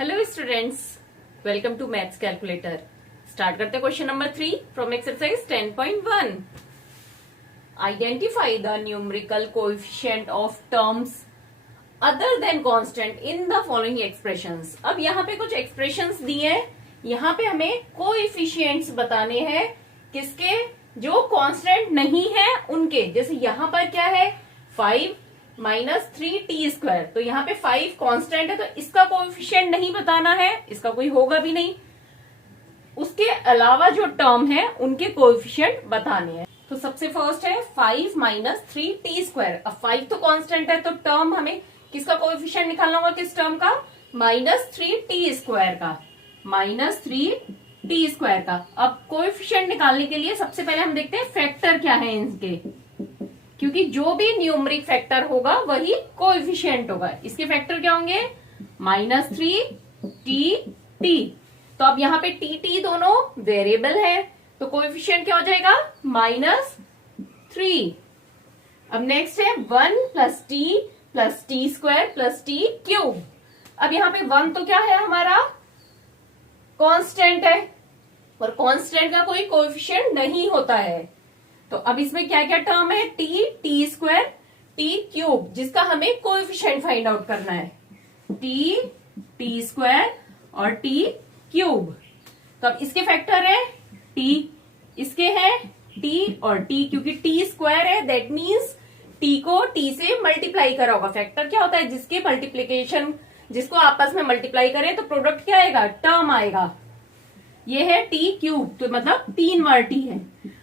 Hello students, welcome to maths calculator. Start करते हैं question number 3 from exercise 10.1। Identify the numerical coefficient of terms other than constant in the following expressions. अब यहाँ पे कुछ expressions दिए हैं, यहाँ पे हमें कोएफिशिएंट्स बताने हैं किसके, जो कांस्टेंट नहीं है उनके। जैसे यहाँ पर क्या है 5 माइनस 3t², तो यहाँ पे 5 कांस्टेंट है तो इसका कोएफिशिएंट नहीं बताना है, इसका कोई होगा भी नहीं। उसके अलावा जो टर्म है उनके कोएफिशिएंट बताने हैं। तो सबसे फर्स्ट है 5 माइनस 3t²। अब 5 तो कांस्टेंट है तो टर्म हमें किसका कोएफिशिएंट निकालना होगा, किस टर्म का, -3t² का, -3t² का। अब कोएफिशिएंट निकालने के लिए सबसे पहले हम देखते हैं फैक्टर क्या है इनके, क्योंकि जो भी न्यूमरिक फैक्टर होगा वही कोएफिशिएंट होगा। इसके फैक्टर क्या होंगे, -3t। तो अब यहाँ पे टी दोनों वेरिएबल है तो कोएफिशिएंट क्या हो जाएगा, -3। अब नेक्स्ट है 1 + t + t² + t³। अब यहाँ पे 1 तो क्या है हमारा कांस्टेंट है और कांस्टेंट का कोई कोएफिशिएंट नहीं होता है। तो अब इसमें क्या क्या टर्म है, t² t³, जिसका हमें कोएफिशिएंट फाइंड आउट करना है, t² और t³। तो अब इसके फैक्टर है t, इसके है t और t, क्योंकि t² है दैट मीन्स t को t से मल्टीप्लाई करा होगा। फैक्टर क्या होता है, जिसके मल्टीप्लीकेशन, जिसको आपस में मल्टीप्लाई करें तो प्रोडक्ट क्या आएगा, टर्म आएगा। ये है t³, तो मतलब 3 बार t है।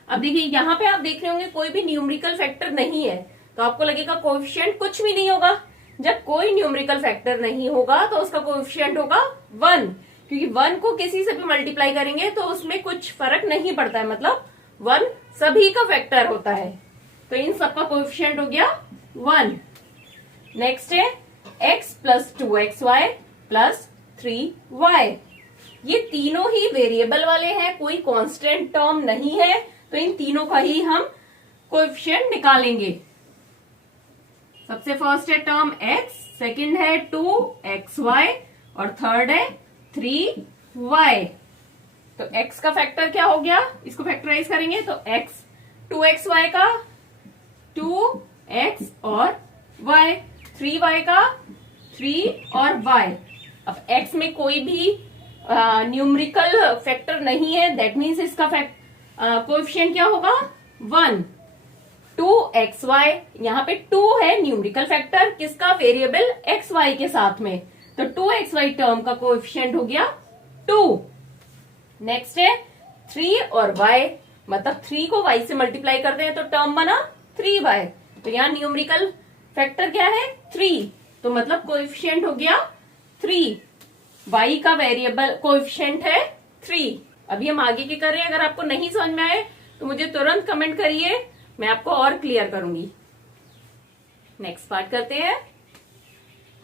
अब देखिए यहाँ पे आप देख रहे होंगे कोई भी न्यूमेरिकल फैक्टर नहीं है तो आपको लगेगा कोएफिशिएंट कुछ भी नहीं होगा। जब कोई न्यूमेरिकल फैक्टर नहीं होगा तो उसका कोएफिशिएंट होगा 1, क्योंकि 1 को किसी से भी मल्टीप्लाई करेंगे तो उसमें कुछ फर्क नहीं पड़ता है, मतलब 1 सभी का फैक्टर होता है। तो इन सबका कोएफिशिएंट हो गया 1। नेक्स्ट है x + 2xy + 3y। ये तीनों ही वेरिएबल वाले हैं, कोई कांस्टेंट टर्म नहीं है, तो इन तीनों का ही हम कोएफिशिएंट निकालेंगे। सबसे फर्स्ट है टर्म x, सेकंड है 2xy और थर्ड है 3y। तो x का फैक्टर क्या हो गया, इसको फैक्टराइज करेंगे तो x 2xy का 2x और y, 3y का 3 और y। अब x में कोई भी न्यूमेरिकल फैक्टर नहीं है दैट मीन्स इसका कोएफिशिएंट क्या होगा, 1। 2xy, यहाँ पे 2 है न्यूमेरिकल फैक्टर किसका, वेरिएबल xy के साथ में, तो 2xy टर्म का कोएफिशिएंट हो गया 2। नेक्स्ट है 3 और y, मतलब 3 को y से मल्टीप्लाई करते हैं तो टर्म बना 3y। तो यहाँ न्यूमेरिकल फैक्टर क्या है 3, तो मतलब कोएफिशिएंट हो गया 3। y का वेरिएबल कोएफिशिएंट है 3। अभी हम आगे की कर रहे हैं, अगर आपको नहीं समझ में आए तो मुझे तुरंत कमेंट करिए, मैं आपको और क्लियर करूंगी। नेक्स्ट पार्ट करते हैं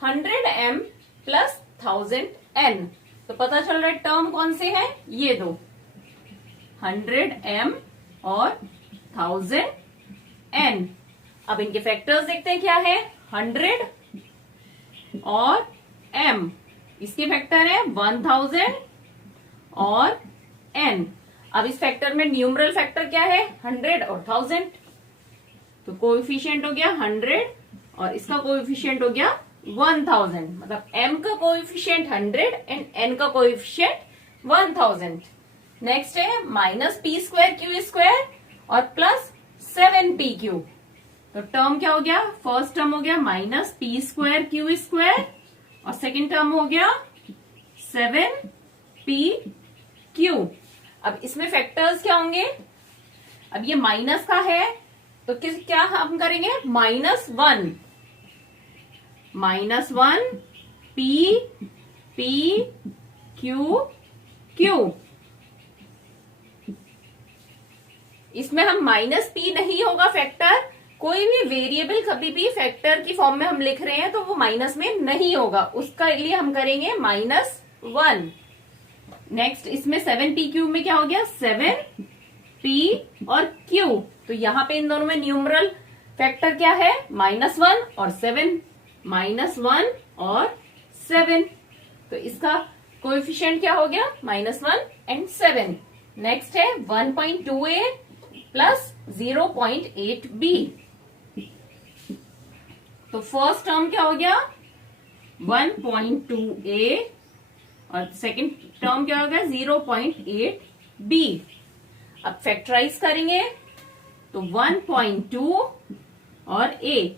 100m + 1000n। तो पता चल रहा है टर्म कौन से हैं, ये दो 100m और 1000n। अब इनके फैक्टर्स देखते हैं क्या है, 100 और m, इसके फैक्टर है 1000 और n। अब इस फैक्टर में न्यूमरल फैक्टर क्या है, 100 और 1000, तो कोएफिशिएंट हो गया 100 और इसका कोएफिशिएंट हो गया 1000, मतलब m का कोएफिशिएंट 100 एंड n का कोएफिशिएंट 1000। नेक्स्ट है -p²q² और +7pq। तो टर्म क्या हो गया, फर्स्ट टर्म हो गया -p²q² और सेकेंड टर्म हो गया 7pq। अब इसमें फैक्टर्स क्या होंगे, अब ये माइनस का है तो क्या हम करेंगे, -1 p p q q। इसमें हम -p नहीं होगा फैक्टर, कोई भी वेरिएबल कभी भी फैक्टर की फॉर्म में हम लिख रहे हैं तो वो माइनस में नहीं होगा, उसका लिए हम करेंगे -1। नेक्स्ट इसमें 7pq में क्या हो गया, 7p और q। तो यहाँ पे इन दोनों में न्यूमरल फैक्टर क्या है, -1 और 7, -1 और 7। तो इसका कोएफिशिएंट क्या हो गया, -1 एंड 7। नेक्स्ट है 1.2a प्लस 0.8b। तो फर्स्ट टर्म क्या हो गया 1.2a और सेकंड टर्म क्या हो गया 0.8b। अब फैक्टराइज करेंगे तो 1.2 और a,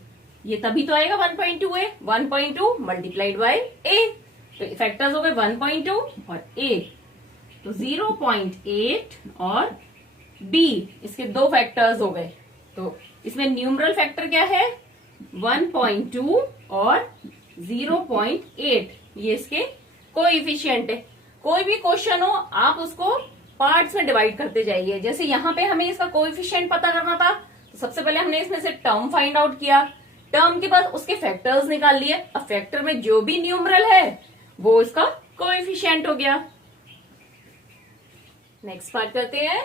ये तभी तो आएगा 1.2a, 1.2 मल्टीप्लाइड बाय a, तो फैक्टर्स हो गए 1.2 और a, तो 0.8 और b, इसके दो फैक्टर्स हो गए। तो इसमें न्यूमरल फैक्टर क्या है 1.2 और 0.8, ये इसके कोएफिशिएंट है। कोई भी क्वेश्चन हो आप उसको पार्ट्स में डिवाइड करते जाइए। जैसे यहाँ पे हमें इसका कोएफिशिएंट पता करना था, तो सबसे पहले हमने इसमें से टर्म फाइंड आउट किया, टर्म के बाद उसके फैक्टर्स निकाल लिए। अब फैक्टर में जो भी न्यूमरल है वो इसका कोएफिशिएंट हो गया। नेक्स्ट पार्ट करते हैं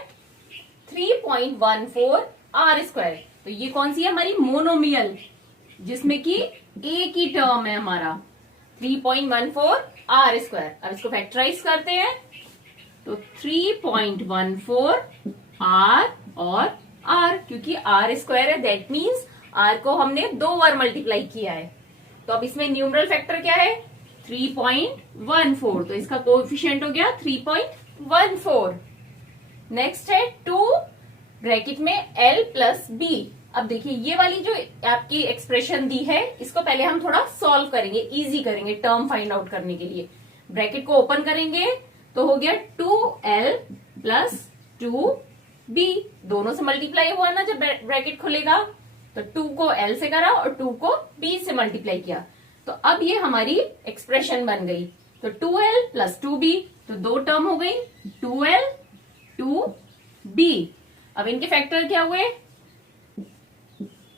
3.14 आर स्क्वायर। तो ये कौन सी है हमारी मोनोमियल, जिसमें कि ए की टर्म है हमारा 3.14 आर स्क्वायर। अब इसको फैक्टराइज करते हैं तो 3.14 आर और आर, क्योंकि आर स्क्वायर है दैट मीन्स आर को हमने 2 बार मल्टीप्लाई किया है। तो अब इसमें न्यूमरल फैक्टर क्या है 3.14, तो इसका कोएफिशिएंट हो गया 3.14। नेक्स्ट है 2 ब्रैकेट में l प्लस b। अब देखिए ये वाली जो आपकी एक्सप्रेशन दी है इसको पहले हम थोड़ा सॉल्व करेंगे, इजी करेंगे टर्म फाइंड आउट करने के लिए। ब्रैकेट को ओपन करेंगे तो हो गया 2l प्लस 2b, दोनों से मल्टीप्लाई हुआ ना जब ब्रैकेट खुलेगा, तो 2 को l से करा और 2 को b से मल्टीप्लाई किया, तो अब ये हमारी एक्सप्रेशन बन गई। तो 2l प्लस 2b, तो दो टर्म हो गई 2l 2b। अब इनके फैक्टर क्या हुए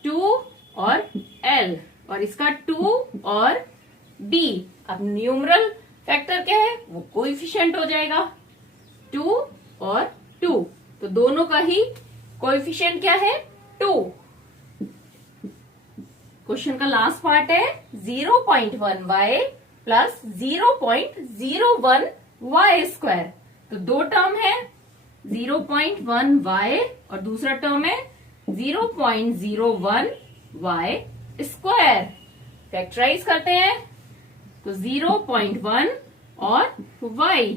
2 और l और इसका 2 और b। अब न्यूमरल फैक्टर क्या है वो कोएफिशिएंट हो जाएगा 2 और 2, तो दोनों का ही कोएफिशिएंट क्या है 2। क्वेश्चन का लास्ट पार्ट है 0.1y प्लस 0.01y स्क्वायर। तो दो टर्म है 0.1y और दूसरा टर्म है 0.01y स्क्वायर। फैक्टराइज करते हैं तो 0.1 और y,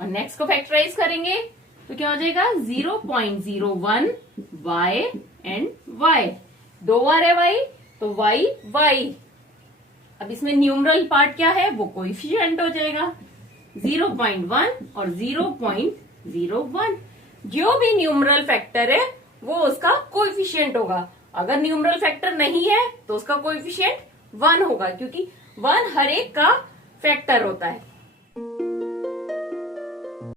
और नेक्स्ट को फैक्टराइज करेंगे तो क्या हो जाएगा 0.01 y एंड y, 2 बार है y तो y y। अब इसमें न्यूमरल पार्ट क्या है वो कोएफिशिएंट हो जाएगा 0.1 और 0.01। जो भी न्यूमरल फैक्टर है वो उसका कोएफिशिएंट होगा। अगर न्यूमरल फैक्टर नहीं है तो उसका कोएफिशिएंट 1 होगा, क्योंकि 1 हर एक का फैक्टर होता है।